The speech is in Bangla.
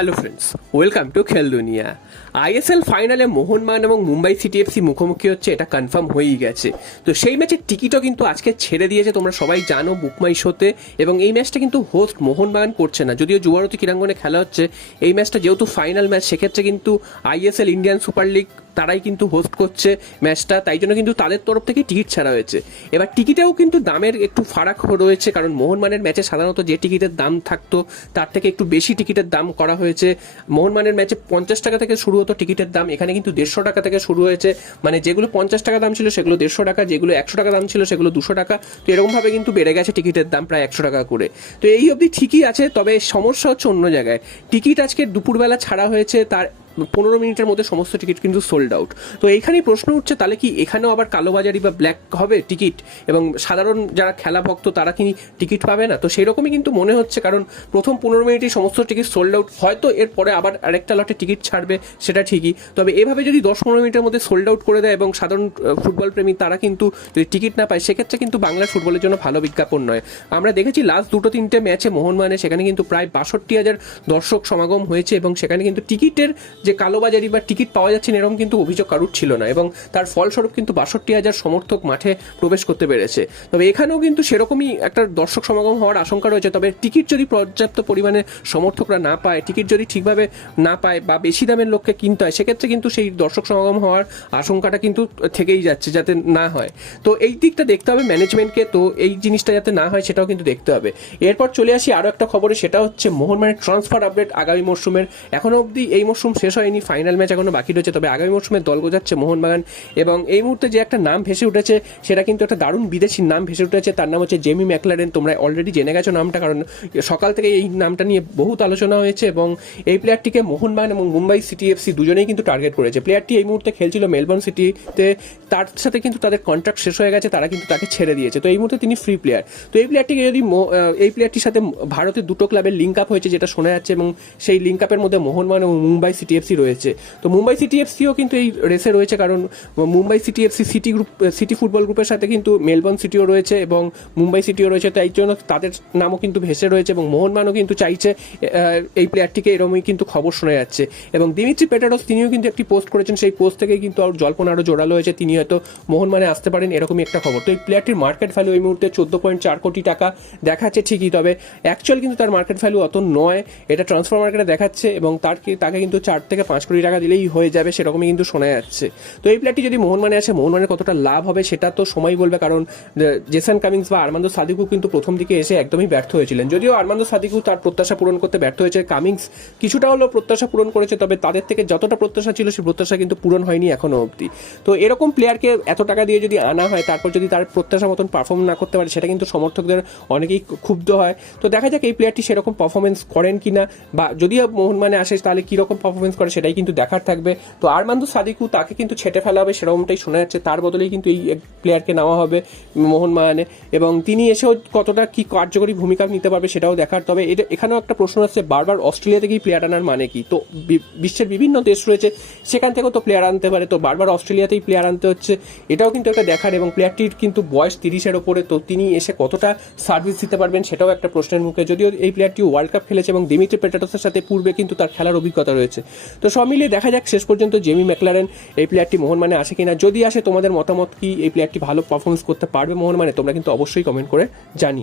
হ্যালো ফ্রেন্ডস, ওয়েলকাম টু খেল দুনিয়া। আইএসএল ফাইনালে মোহনবাগান এবং মুম্বাই সিটি এফসি মুখোমুখি হচ্ছে, এটা কনফার্ম হয়েই গেছে। তো সেই ম্যাচের টিকিটও কিন্তু আজকে ছেড়ে দিয়েছে, তোমরা সবাই জানো, বুকমাই শোতে। এবং এই ম্যাচটা কিন্তু হোস্ট মোহনবাগান করছে না, যদিও যুবভারতী ক্রীড়াঙ্গনে খেলা হচ্ছে। এই ম্যাচটা যেহেতু ফাইনাল ম্যাচ, সেক্ষেত্রে কিন্তু আইএসএল ইন্ডিয়ান সুপার লিগ তারাই কিন্তু হোস্ট করছে ম্যাচটা, তাই জন্য কিন্তু তাদের তরফ থেকে টিকিট ছাড়া হয়েছে। এবার টিকিটেও কিন্তু দামের একটু ফারাক রয়েছে, কারণ মোহনবাগানের ম্যাচে সাধারণত যে টিকিটের দাম থাকতো তার থেকে একটু বেশি টিকিটের দাম করা হয়েছে। মোহনবাগানের ম্যাচে 50 টাকা থেকে শুরু হতো টিকিটের দাম, এখানে কিন্তু 150 টাকা থেকে শুরু হয়েছে। মানে যেগুলো 50 টাকা দাম ছিল সেগুলো 150 টাকা, যেগুলো 100 টাকা দাম ছিল সেগুলো 200 টাকা। তো এরকমভাবে কিন্তু বেড়ে গেছে টিকিটের দাম প্রায় 100 টাকা করে। তো এই অবধি ঠিকই আছে, তবে সমস্যা হচ্ছে অন্য জায়গায়। টিকিট আজকে দুপুরবেলা ছাড়া হয়েছে, তার 15 মিনিটের মধ্যে সমস্ত টিকিট কিন্তু সোল্ড আউট। তো এইখানেই প্রশ্ন উঠছে, তাহলে কি এখানেও আবার কালোবাজারি বা ব্ল্যাক হবে টিকিট, এবং সাধারণ যারা খেলা ভক্ত তারা কি টিকিট পাবে না? তো সেরকমই কিন্তু মনে হচ্ছে, কারণ প্রথম 15 মিনিটেই সমস্ত টিকিট সোল্ড আউট। হয়তো এরপরে আবার আরেকটা লটে টিকিট ছাড়বে, সেটা ঠিকই, তবে এভাবে যদি 10-15 মিনিটের মধ্যে সোল্ড আউট করে দেয় এবং সাধারণ ফুটবল প্রেমী তারা কিন্তু যদি টিকিট না পায়, সেক্ষেত্রে কিন্তু বাংলার ফুটবলের জন্য ভালো বিজ্ঞাপন নয়। আমরা দেখেছি লাস্ট 2-3টে ম্যাচে মোহনবাগানে, সেখানে কিন্তু প্রায় 62,000 দর্শক সমাগম হয়েছে, এবং সেখানে কিন্তু টিকিটের যে কালোবাজারি বা টিকিট পাওয়া যাচ্ছে না এরকম কিন্তু অভিযোগ কারুর ছিল না, এবং তার ফলস্বরূপ কিন্তু 62,000 সমর্থক মাঠে প্রবেশ করতে পেরেছে। তবে এখানেও কিন্তু সেরকমই একটা দর্শক সমাগম হওয়ার আশঙ্কা রয়েছে। তবে টিকিট যদি পর্যাপ্ত পরিমাণে সমর্থকরা না পায়, টিকিট যদি ঠিকভাবে না পায় বা বেশি দামের লোককে কিনতে হয়, সেক্ষেত্রে কিন্তু সেই দর্শক সমাগম হওয়ার আশঙ্কাটা কিন্তু থেকেই যাচ্ছে, যাতে না হয়। তো এই দিকটা দেখতে হবে ম্যানেজমেন্টকে, তো এই জিনিসটা যাতে না হয় সেটাও কিন্তু দেখতে হবে। এরপর চলে আসি আরও একটা খবরে, সেটা হচ্ছে মোহনবাগানের ট্রান্সফার আপডেট আগামী মরশুমের। এখনো অবধি এই মরশুম শেষ হয়নি, ফাইনাল ম্যাচ এখনো বাকি রয়েছে, তবে আগামী মরশুমে দল গোজাচ্ছে মোহনবাগান। এবং এই মুহূর্তে যে একটা নাম ভেসে উঠেছে, সেটা কিন্তু একটা দারুণ বিদেশির নাম ভেসে উঠেছে, তার নাম হচ্ছে জেমি ম্যাকলারেন। তোমরা অলরেডি জেনে গেছো নামটা, কারণ সকাল থেকে এই নামটা নিয়ে বহুত আলোচনা হয়েছে, এবং এই প্লেয়ারটিকে মোহনবাগান এবং মুম্বাই সিটি এফসি দুজনেই কিন্তু টার্গেট করেছে। প্লেয়ারটি এই মুহূর্তে খেলছিল মেলবোর্ন সিটিতে, তার সাথে কিন্তু তাদের কন্ট্রাক্ট শেষ হয়ে গেছে, তারা কিন্তু তাকে ছেড়ে দিয়েছে। তো এই মুহূর্তে তিনি ফ্রি প্লেয়ার। তো এই প্লেয়ারটিকে যদি এই প্লেয়ারটির সাথে ভারতের দুটো ক্লাবের লিঙ্ক আপ হয়েছে যেটা শোনা যাচ্ছে, এবং সেই লিঙ্ক আপের মধ্যে মোহনবাগান এবং মুম্বাই সিটি এফসি রয়েছে। তো মুম্বাই সিটি এফসিও কিন্তু এই রেসে রয়েছে, কারণ Mumbai city FC city football গ্রুপের সাথে কিন্তু মেলবোর্ন সিটিও রয়েছে এবং মুম্বাই সিটিও রয়েছে, তাই জন্য তাদের নামও কিন্তু ভেসে রয়েছে। এবং মোহনবাগানও কিন্তু চাইছে এই প্লেয়ারটিকে, এরকমই কিন্তু খবর শোনা যাচ্ছে। এবং দিমিত্রি পেটারস তিনিও কিন্তু একটি পোস্ট করেছেন, সেই পোস্ট থেকে কিন্তু আর জল্পনা আরও জোরালো হয়েছে, তিনি হয়তো মোহনবাগানে আসতে পারেন, এরকমই একটা খবর। তো এই প্লেয়ারটির মার্কেট ভ্যালু এই মুহূর্তে 14.4 কোটি টাকা দেখাচ্ছে ঠিকই, তবে অ্যাকচুয়াল কিন্তু তার মার্কেট ভ্যালু অত নয়, এটা ট্রান্সফার মার্কেটে দেখাচ্ছে, এবং তাকে কিন্তু 4 থেকে 5 কোটি টাকা দিলেই হয়ে যাবে, সেরকমই কিন্তু শোনা যাচ্ছে। তো এই প্লেয়ারটি যদি মোহনবাগানে আসে, মোহনবাগানের কতটা লাভ হবে সেটা তো সময় বলবে, কারণ জেসন কামিংস বা আরমান্দো সাদিকু কিন্তু প্রথম দিকে এসে একদমই ব্যর্থ হয়েছিলেন। যদিও আরমান্দো সাদিকু তার প্রত্যাশা পূরণ করতে ব্যর্থ হয়েছে, কামিংস কিছুটা হলেও প্রত্যাশা পূরণ করেছে, তবে তাদের থেকে যতটা প্রত্যাশা ছিল সেই প্রত্যাশা কিন্তু পূরণ হয়নি এখনো অবধি। তো এরকম প্লেয়ারকে এত টাকা দিয়ে যদি আনা হয়, তারপর যদি তার প্রত্যাশা মতন পারফর্ম না করতে পারে, সেটা কিন্তু সমর্থকদের অনেকেই ক্ষুব্ধ হয়। তো দেখা যাক এই প্লেয়ারটি সেরকম পারফরমেন্স করেন কিনা, বা যদি মোহনবাগানে আসে তাহলে কীরকম পারফরমেন্স করে সেটাই কিন্তু দেখার থাকবে। তো আরমান্দো সাদিকু তাকে কিন্তু ছেটে ফেলা হবে সেরকমটাই শোনা যাচ্ছে, তার বদলেই কিন্তু এই প্লেয়ারকে নেওয়া হবে মোহনবাগানে, এবং তিনি এসেও কতটা কি কার্যকরী ভূমিকা নিতে পারবে সেটাও দেখার। তবে এখানেও একটা প্রশ্ন আসছে, বারবার অস্ট্রেলিয়া থেকেই প্লেয়ার আনার মানে কি? তো বিশ্বের বিভিন্ন দেশ রয়েছে, সেখান থেকেও তো প্লেয়ার আনতে পারে, তো বারবার অস্ট্রেলিয়াতেই প্লেয়ার আনতে হচ্ছে, এটাও কিন্তু একটা দেখার। এবং প্লেয়ারটির কিন্তু বয়স 30-এর ওপরে, তো তিনি এসে কতটা সার্ভিস দিতে পারবেন সেটাও একটা প্রশ্নের মুখে। যদিও এই প্লেয়ারটি ওয়ার্ল্ড কাপ খেলেছে এবং দিমিত্রি পেটারসের সাথে পূর্বে কিন্তু তার খেলার অভিজ্ঞতা রয়েছে। তো সব মিলিয়ে দেখা যাক শেষ পর্যন্ত জেমি ম্যাকলারেন এই প্লেয়ারটি মোহনবাগানে আসে কিনা। যদি আসে, তোমাদের মতামত কি? এই প্লেয়ারটি ভালো পারফরমেন্স করতে পারবে মোহনবাগানে? তোমরা কিন্তু অবশ্যই কমেন্ট করে জানিও।